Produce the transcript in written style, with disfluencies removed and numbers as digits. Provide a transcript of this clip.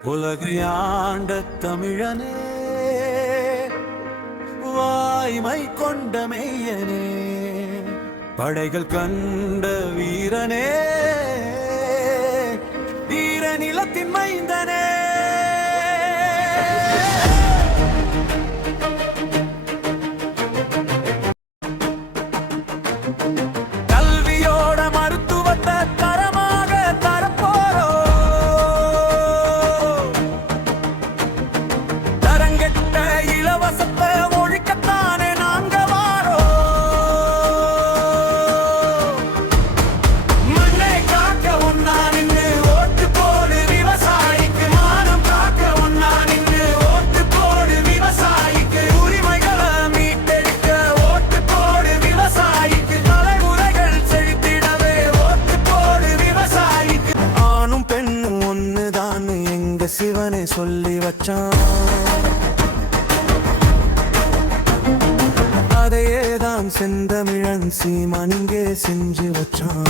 உலகு ஆண்ட தமிழனே, வாய்மை கொண்ட மெய்யனே, படைகள் கண்ட வீரனே, வீர நிலத்தின் மைந்தனே. கல்வியோட மருத்துவத்தை தரமாக தரப்போறோ, தரங்கெட்ட இலவசத்தை ஒழிக்கத்தானே நாங்க வாரோ. மண்ணை காக்க ஒன்னா நின்று ஓட்டு போடு விவசாயிக்கு, மானம் காக்க ஒன்னா நின்று ஓட்டு போடு விவசாயிக்கு, உரிமைகளை மீட்டெடுக்க ஓட்டு போடு விவசாயிக்கு, தலைமுறைகள் செழித்திடவே ஓட்டு போடு விவசாயிக்கு. ஆணும் பெண்ணும் ஒண்ணுதான் எங்க சிவனை சொல்லி வச்சான், அதையேதான் செந்தமிழன் சீமான் இங்கே செஞ்சு வச்சான்.